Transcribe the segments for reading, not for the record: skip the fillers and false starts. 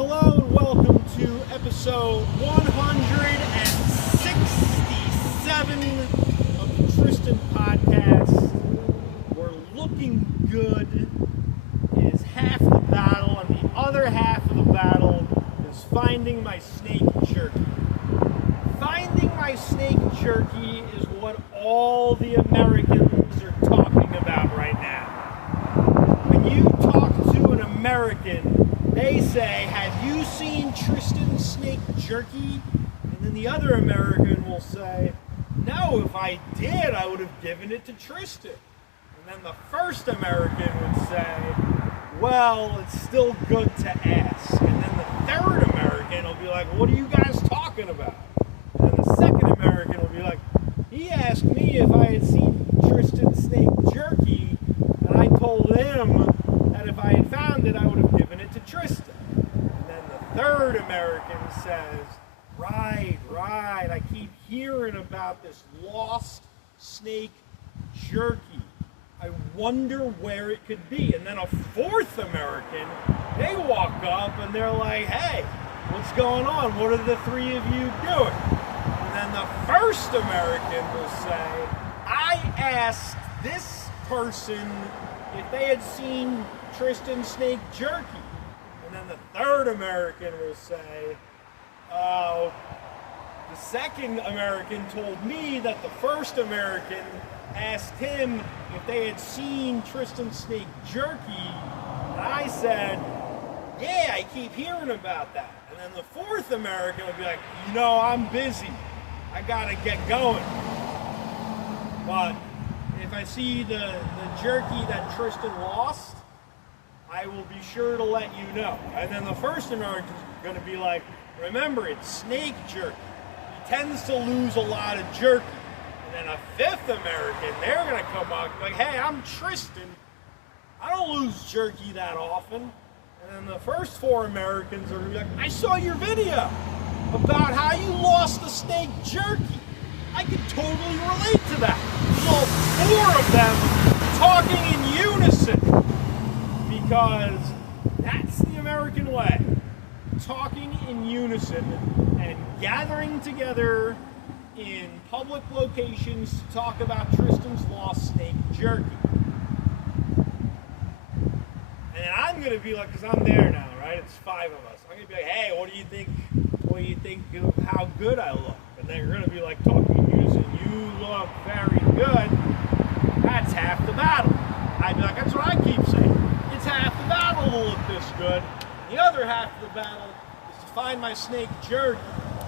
Hello and welcome to episode 167 of the Tristan podcast. We're looking good is half the battle, and the other half of the battle is finding my snake jerky. Finding my snake jerky is what all the Americans are talking about right now. When you talk to an American, they say, "Have you seen Tristan's snake jerky?" And then the other American will say, "No, if I did, I would have given it to Tristan." And then the first American would say, "Well, it's still good to ask." And then the third American will be like, "What are you guys talking about?" And then the second American will be like, "He asked me if I had seen Tristan's snake jerky, and I told him that if I had found it, I would have given it to Tristan." And then the third American says, right, I keep hearing about this lost snake jerky. I wonder where it could be." And then a fourth American, they walk up and they're like, "Hey, what's going on? What are the three of you doing?" And then the first American will say, "I asked this person if they had seen Tristan's snake jerky." And then the third American will say, "Oh, the second American told me that the first American asked him if they had seen Tristan's snake jerky, and I said, yeah, I keep hearing about that." And then the fourth American will be like, "I'm busy. I gotta get going. But if I see the jerky that Tristan lost, I will be sure to let you know." And then the first American is going to be like, "Remember, it's snake jerky. He tends to lose a lot of jerky." And then a fifth American, they're going to come up like, "Hey, I'm Tristan. I don't lose jerky that often." And then the first four Americans are going to be like, "I saw your video about how you lost the snake jerky. I can totally relate to that." So four of them talking in unison, because that's the American way. Talking in unison and gathering together in public locations to talk about Tristan's lost snake jerky. And then I'm going to be like, because I'm there now, right? It's five of us. I'm going to be like, "Hey, what do you think? What do you think of how good I look?" And then you're going to be like talking in unison. "You look very good." That's half the battle. I'd be like, "That's what I keep saying. It's half the battle to look this good. The other half of the battle is to find my snake jerky."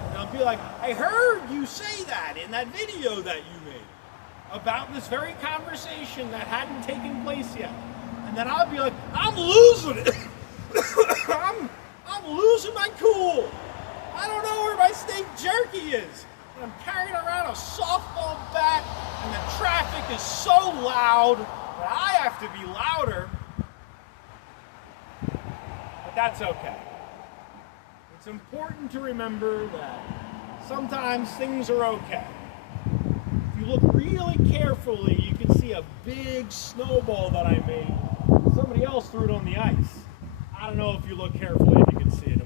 And I'll be like, "I heard you say that in that video that you made about this very conversation that hadn't taken place yet." And then I'll be like, "I'm losing it. I'm losing my cool. I don't know where my snake jerky is. And I'm carrying around a softball bat, and the traffic is so loud that I have to be louder." But that's okay. It's important to remember that sometimes things are okay. If you look really carefully, you can see a big snowball that I made. Somebody else threw it on the ice. I don't know if you look carefully if you can see it.